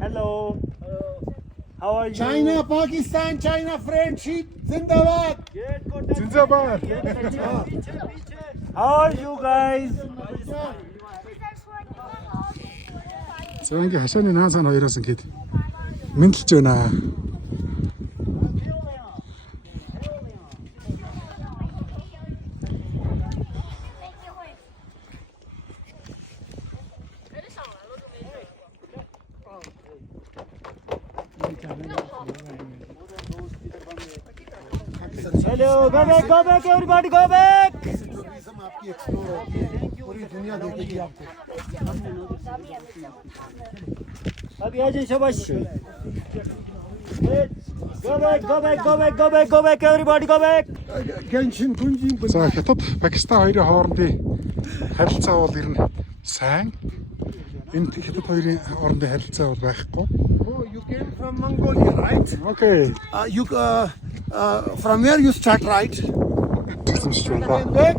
Hello. How are you? China, Pakistan, China friendship, Zindabad. Zindabad. How are you guys? За ингээ хашааны наасаа хоёроос ингээд мэдлж байна. Hello, go back, everybody, go back. Tourism आपकी explore होती है पूरी दुनिया देखेगी आपको अभी आ जाइए शाबाश go back everybody go back Гэншин күнжин За Хятад Пакистан хоёрын хоорондын харилцаа бол ер нь сайн. Энэ Хятад хоёрын хоорондын харилцаа бол байхгүй. Oh, you came from Mongolia, right? Окей. From where you start, right? Тэгсэмж байна. Back?